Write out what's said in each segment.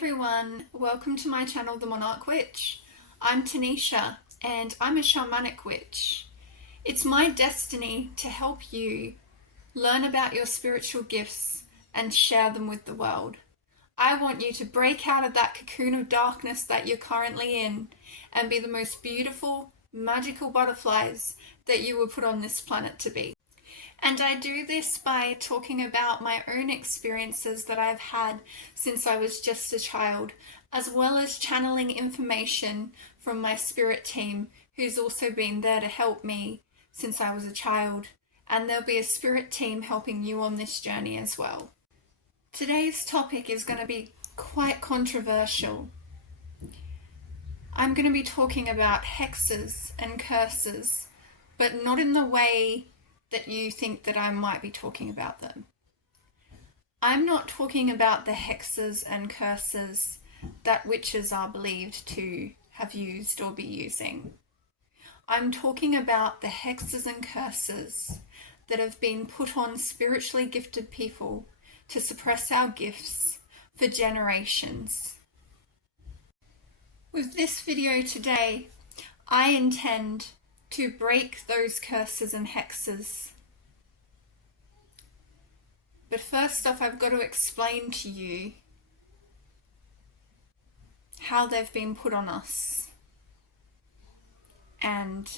everyone, welcome to my channel, The Monarch Witch. I'm Tanisha and I'm a shamanic witch. It's my destiny to help you learn about your spiritual gifts and share them with the world. I want you to break out of that cocoon of darkness that you're currently in and be the most beautiful, magical butterflies that you were put on this planet to be. And I do this by talking about my own experiences that I've had since I was just a child, as well as channeling information from my spirit team, who's also been there to help me since I was a child. And there'll be a spirit team helping you on this journey as well. Today's topic is going to be quite controversial. I'm going to be talking about hexes and curses, but not in the way that you think that I might be talking about them. I'm not talking about the hexes and curses that witches are believed to have used or be using. I'm talking about the hexes and curses that have been put on spiritually gifted people to suppress our gifts for generations. With this video today, I intend to break those curses and hexes. But first off, I've got to explain to you how they've been put on us and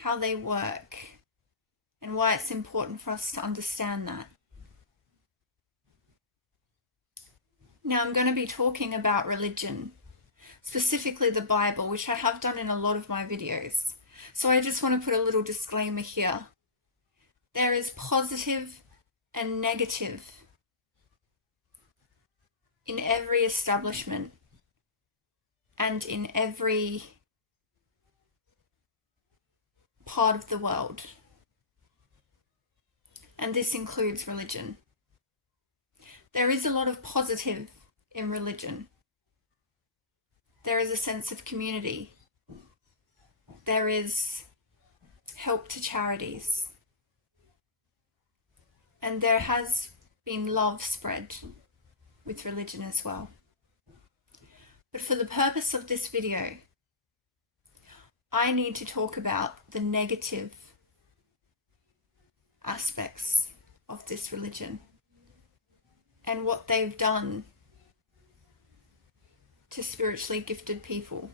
how they work and why it's important for us to understand that. Now I'm going to be talking about religion, specifically the Bible, which I have done in a lot of my videos. So I just want to put a little disclaimer here. There is positive and negative in every establishment and in every part of the world. And this includes religion. There is a lot of positive in religion. There is a sense of community. There is help to charities. And there has been love spread with religion as well. But for the purpose of this video, I need to talk about the negative aspects of this religion and what they've done to spiritually gifted people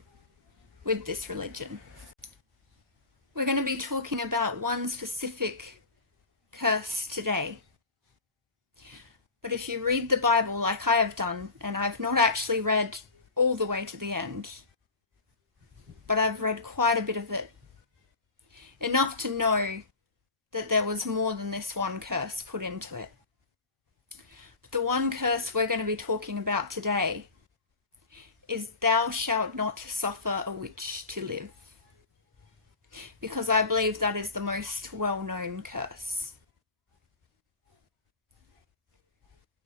with this religion. We're going to be talking about one specific curse today. But if you read the Bible like I have done, and I've not actually read all the way to the end, but I've read quite a bit of it, enough to know that there was more than this one curse put into it. But the one curse we're going to be talking about today is "Thou shalt not suffer a witch to live," because I believe that is the most well-known curse.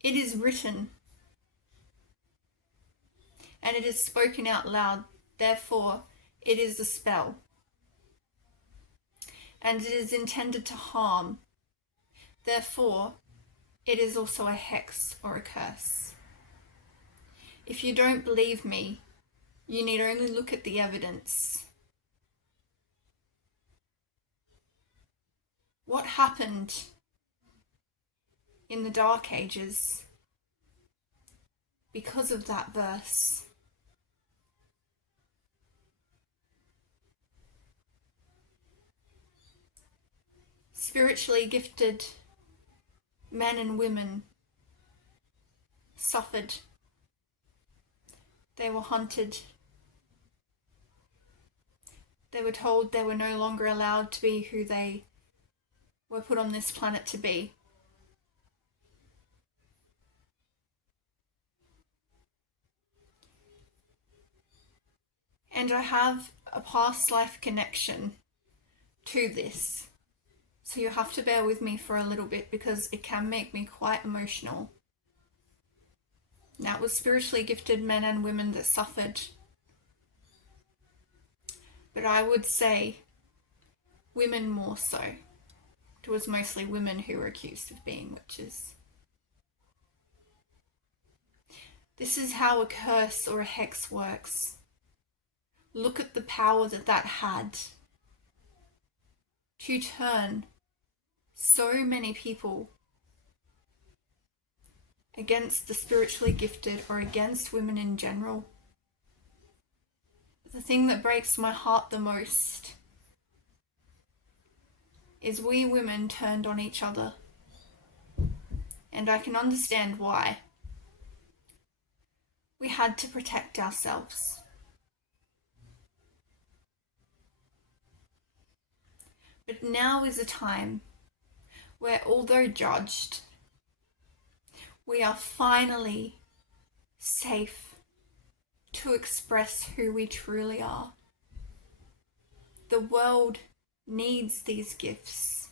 It is written and it is spoken out loud, therefore it is a spell, and it is intended to harm, therefore it is also a hex or a curse. If you don't believe me, you need only look at the evidence. What happened in the Dark Ages because of that verse? Spiritually gifted men and women suffered. They were hunted. They were told they were no longer allowed to be who they were put on this planet to be. And I have a past life connection to this. So you have to bear with me for a little bit because it can make me quite emotional. Now, it was spiritually gifted men and women that suffered. But I would say women more so. It was mostly women who were accused of being witches. This is how a curse or a hex works. Look at the power that that had to turn so many people against the spiritually gifted or against women in general. The thing that breaks my heart the most is we women turned on each other. And I can understand why. We had to protect ourselves. But now is a time where, although judged, we are finally safe to express who we truly are. The world needs these gifts.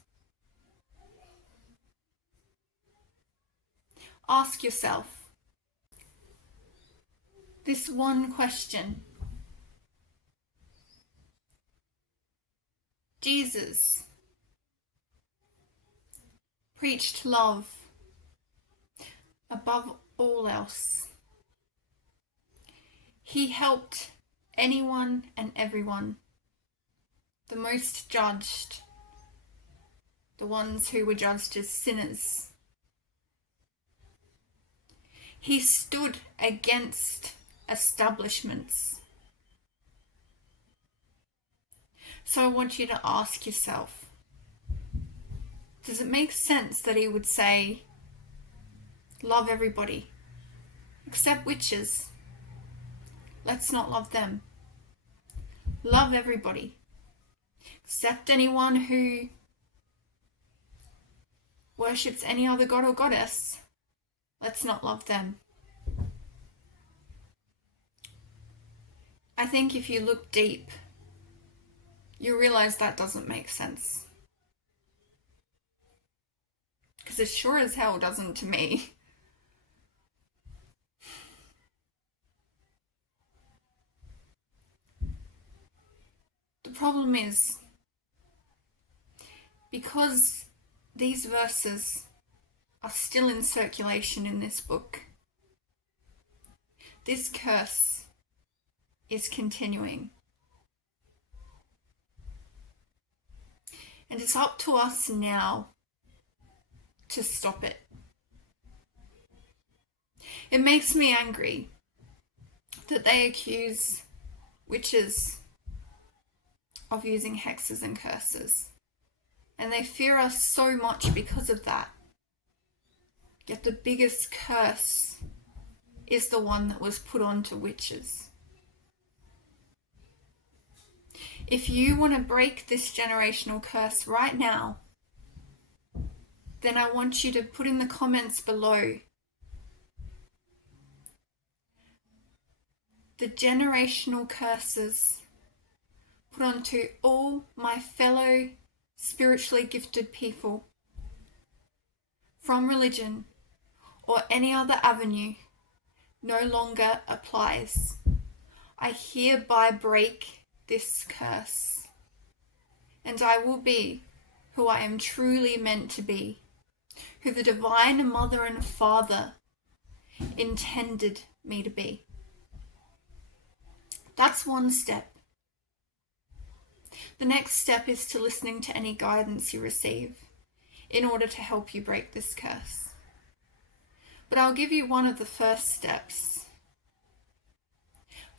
Ask yourself this one question. Jesus preached love above all else. He helped anyone and everyone, the most judged, the ones who were judged as sinners. He stood against establishments. So I want you to ask yourself, does it make sense that he would say, love everybody, except witches? Let's not love them. Love everybody, except anyone who worships any other god or goddess. Let's not love them. I think if you look deep, you realize that doesn't make sense. Because it sure as hell doesn't to me. The problem is, because these verses are still in circulation in this book, this curse is continuing. And it's up to us now to stop it. It makes me angry that they accuse witches of using hexes and curses. And they fear us so much because of that. Yet the biggest curse is the one that was put onto witches. If you want to break this generational curse right now, then I want you to put in the comments below the generational curses put onto all my fellow spiritually gifted people from religion or any other avenue no longer applies. I hereby break this curse, and I will be who I am truly meant to be, who the Divine Mother and Father intended me to be. That's one step. The next step is to listening to any guidance you receive in order to help you break this curse. But I'll give you one of the first steps.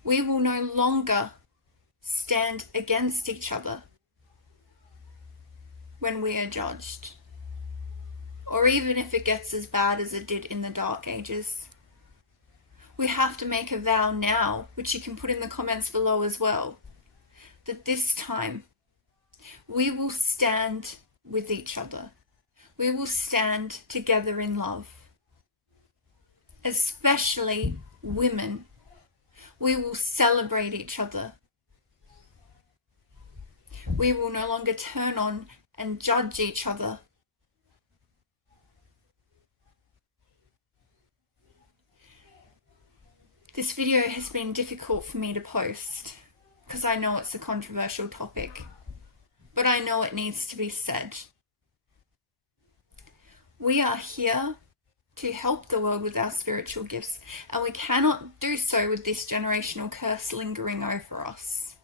We will no longer stand against each other when we are judged, or even if it gets as bad as it did in the Dark Ages. We have to make a vow now, which you can put in the comments below as well, that this time we will stand with each other. We will stand together in love. Especially women. We will celebrate each other. We will no longer turn on and judge each other. This video has been difficult for me to post because I know it's a controversial topic, but I know it needs to be said. We are here to help the world with our spiritual gifts, and we cannot do so with this generational curse lingering over us.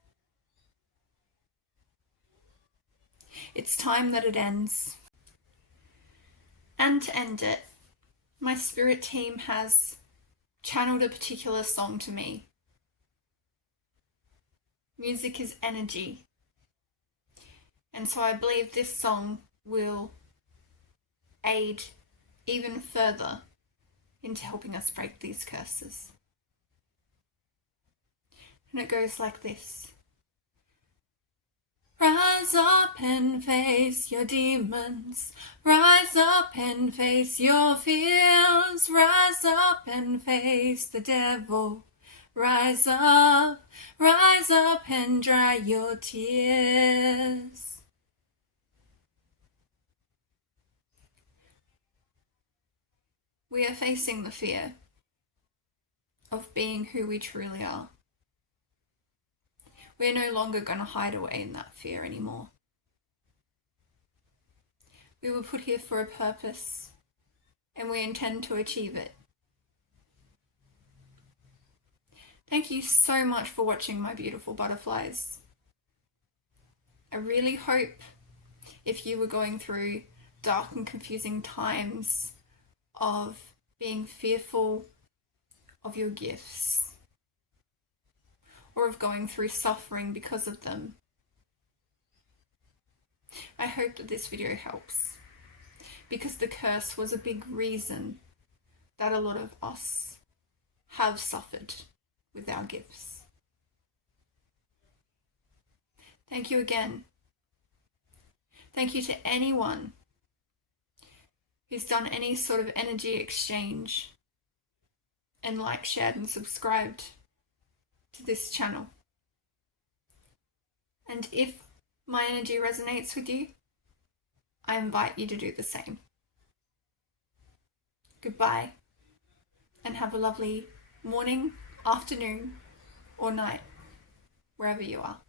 It's time that it ends. And to end it, my spirit team has channeled a particular song to me. Music is energy, and so I believe this song will aid even further into helping us break these curses. And it goes like this. Rise up and face your demons. Rise up and face your fears. Rise up and face the devil. Rise up and dry your tears. We are facing the fear of being who we truly are. We're no longer going to hide away in that fear anymore. We were put here for a purpose, and we intend to achieve it. Thank you so much for watching, my beautiful butterflies. I really hope if you were going through dark and confusing times of being fearful of your gifts, or of going through suffering because of them, I hope that this video helps, because the curse was a big reason that a lot of us have suffered with our gifts. Thank you again. Thank you to anyone who's done any sort of energy exchange and liked, shared and subscribed to this channel. And if my energy resonates with you, I invite you to do the same. Goodbye, and have a lovely morning, afternoon, or night, wherever you are.